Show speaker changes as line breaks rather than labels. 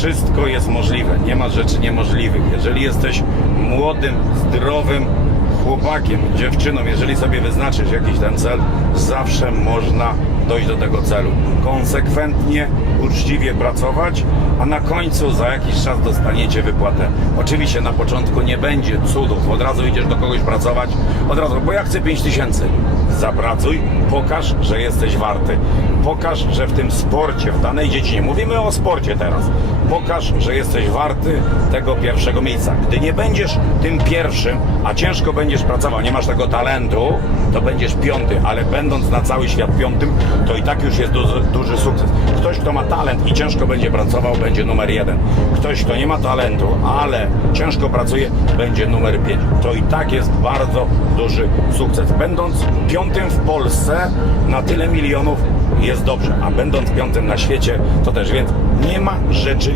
Wszystko jest możliwe, nie ma rzeczy niemożliwych. Jeżeli jesteś młodym, zdrowym chłopakiem, dziewczyną, jeżeli sobie wyznaczysz jakiś ten cel, zawsze można dojść do tego celu. Konsekwentnie, uczciwie pracować, a na końcu za jakiś czas dostaniecie wypłatę. Oczywiście na początku nie będzie cudów, od razu idziesz do kogoś pracować, od razu, bo ja chcę 5 tysięcy. Zapracuj, pokaż, że jesteś warty. Pokaż, że w tym sporcie, w danej dziedzinie, mówimy o sporcie teraz, pokaż, że jesteś warty tego pierwszego miejsca. Gdy nie będziesz tym pierwszym, a ciężko będziesz pracował, nie masz tego talentu, to będziesz piąty, ale będąc na cały świat piątym, to i tak już jest duży, duży sukces. Ktoś, kto ma talent i ciężko będzie pracował, będzie numer jeden. Ktoś, kto nie ma talentu, ale ciężko pracuje, będzie numer pięć. To i tak jest bardzo duży sukces. Będąc piątym w Polsce na tyle milionów jest dobrze, a będąc piątym na świecie, to też więc nie ma rzeczy